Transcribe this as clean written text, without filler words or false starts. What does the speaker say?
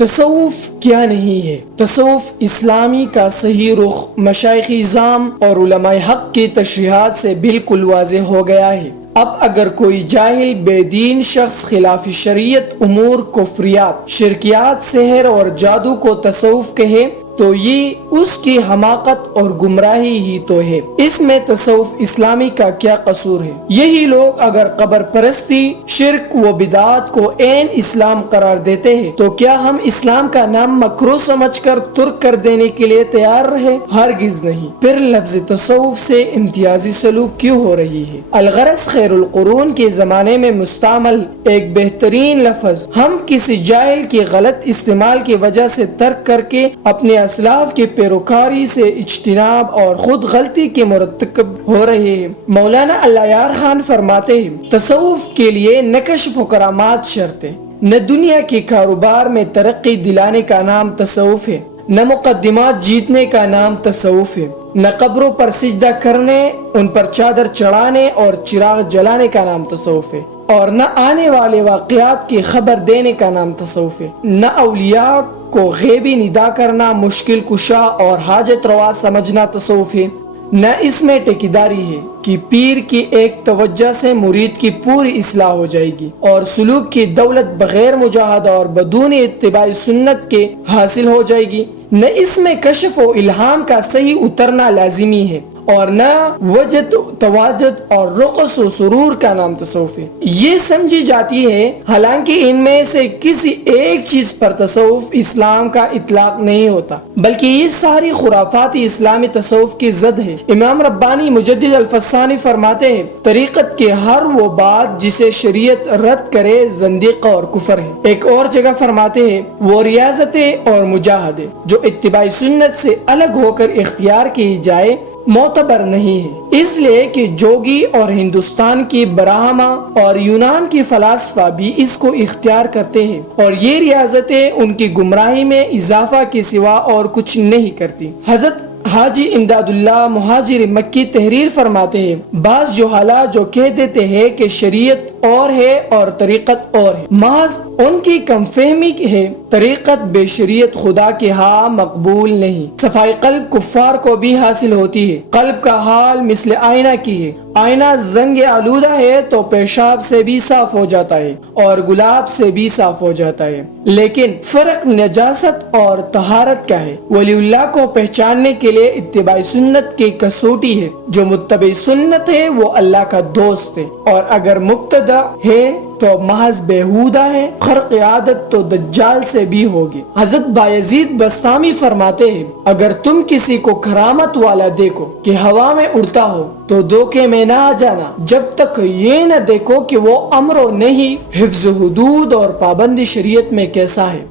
تصوف کیا نہیں ہے؟ تصوف اسلامی کا صحیح رخ مشائخ اعظام اور علماء حق کی تشریحات سے بالکل واضح ہو گیا ہے۔ اب اگر کوئی جاہل بے دین شخص خلاف شریعت امور کفریات، شرکیات، سحر اور جادو کو تصوف کہے تو یہ اس کی حماقت اور گمراہی ہی تو ہے۔ اس میں تصوف اسلامی کا کیا قصور ہے؟ یہی لوگ اگر قبر پرستی، شرک و بدعات کو عین اسلام قرار دیتے ہیں تو کیا ہم اسلام کا نام مکروہ سمجھ کر ترک کر دینے کے لیے تیار رہے؟ ہرگز نہیں۔ پھر لفظ تصوف سے امتیازی سلوک کیوں ہو رہی ہے؟ الغرض خیر القرون کے زمانے میں مستعمل ایک بہترین لفظ ہم کسی جاہل کے غلط استعمال کی وجہ سے ترک کر کے اپنے اسلاف کی پیروکاری سے اجتناب اور خود غلطی کے مرتکب ہو رہے ہیں۔ مولانا اللہ یار خان فرماتے ہیں، تصوف کے لیے نہ کشف و کرامات شرط ہے، نہ دنیا کے کاروبار میں ترقی دلانے کا نام تصوف ہے، نہ مقدمات جیتنے کا نام تصوف ہے، نہ قبروں پر سجدہ کرنے، ان پر چادر چڑھانے اور چراغ جلانے کا نام تصوف ہے، اور نہ آنے والے واقعات کی خبر دینے کا نام تصوف ہے، نہ اولیاء کو غیبی ندا کرنا، مشکل کشا اور حاجت روا سمجھنا تصوف ہے، نہ اس میں ٹیکیداری ہے کہ پیر کی ایک توجہ سے مرید کی پوری اصلاح ہو جائے گی اور سلوک کی دولت بغیر مجاہدہ اور بدون اتباع سنت کے حاصل ہو جائے گی، نہ اس میں کشف و الہام کا صحیح اترنا لازمی ہے، اور نہ وجد تواجد اور رقص و سرور کا نام تصوف ہے۔ یہ سمجھی جاتی ہے، حالانکہ ان میں سے کسی ایک چیز پر تصوف اسلام کا اطلاق نہیں ہوتا، بلکہ یہ ساری خرافات اسلامی تصوف کی زد ہے۔ امام ربانی مجدد الفسانی فرماتے ہیں، طریقت کے ہر وہ بات جسے شریعت رد کرے زندیق اور کفر ہے۔ ایک اور جگہ فرماتے ہیں، وہ ریاضتیں اور مجاہدے جو اتباع سنت سے الگ ہو کر اختیار کی جائے معتبر نہیں ہے، اس لیے کہ جوگی اور ہندوستان کی براہما اور یونان کی فلاسفہ بھی اس کو اختیار کرتے ہیں، اور یہ ریاضتیں ان کی گمراہی میں اضافہ کے سوا اور کچھ نہیں کرتی۔ حضرت حاجی امداد اللہ مہاجر مکی تحریر فرماتے ہیں، بعض جہالا جو کہہ دیتے ہیں کہ شریعت اور ہے اور طریقت اور ہے، محض ان کی کم فہمی ہے، طریقت بے شریعت خدا کے ہاں مقبول نہیں۔ صفائی قلب کفار کو بھی حاصل ہوتی ہے۔ قلب کا حال مثل آئینہ کی ہے، آئینہ زنگ آلودہ ہے تو پیشاب سے بھی صاف ہو جاتا ہے اور گلاب سے بھی صاف ہو جاتا ہے، لیکن فرق نجاست اور طہارت کا ہے۔ ولی اللہ کو پہچاننے کے لیے اتباع سنت کی کسوٹی ہے، جو متبع سنت ہے وہ اللہ کا دوست ہے، اور اگر مقتدا ہے تو محض بےہودہ ہے، خرق عادت تو دجال سے بھی ہوگی۔ حضرت بایزید بستامی فرماتے ہیں، اگر تم کسی کو کرامت والا دیکھو کہ ہوا میں اڑتا ہو تو دھوکے میں نہ آ جانا، جب تک یہ نہ دیکھو کہ وہ امر و نہی، حفظ حدود اور پابندی شریعت میں کیسا ہے۔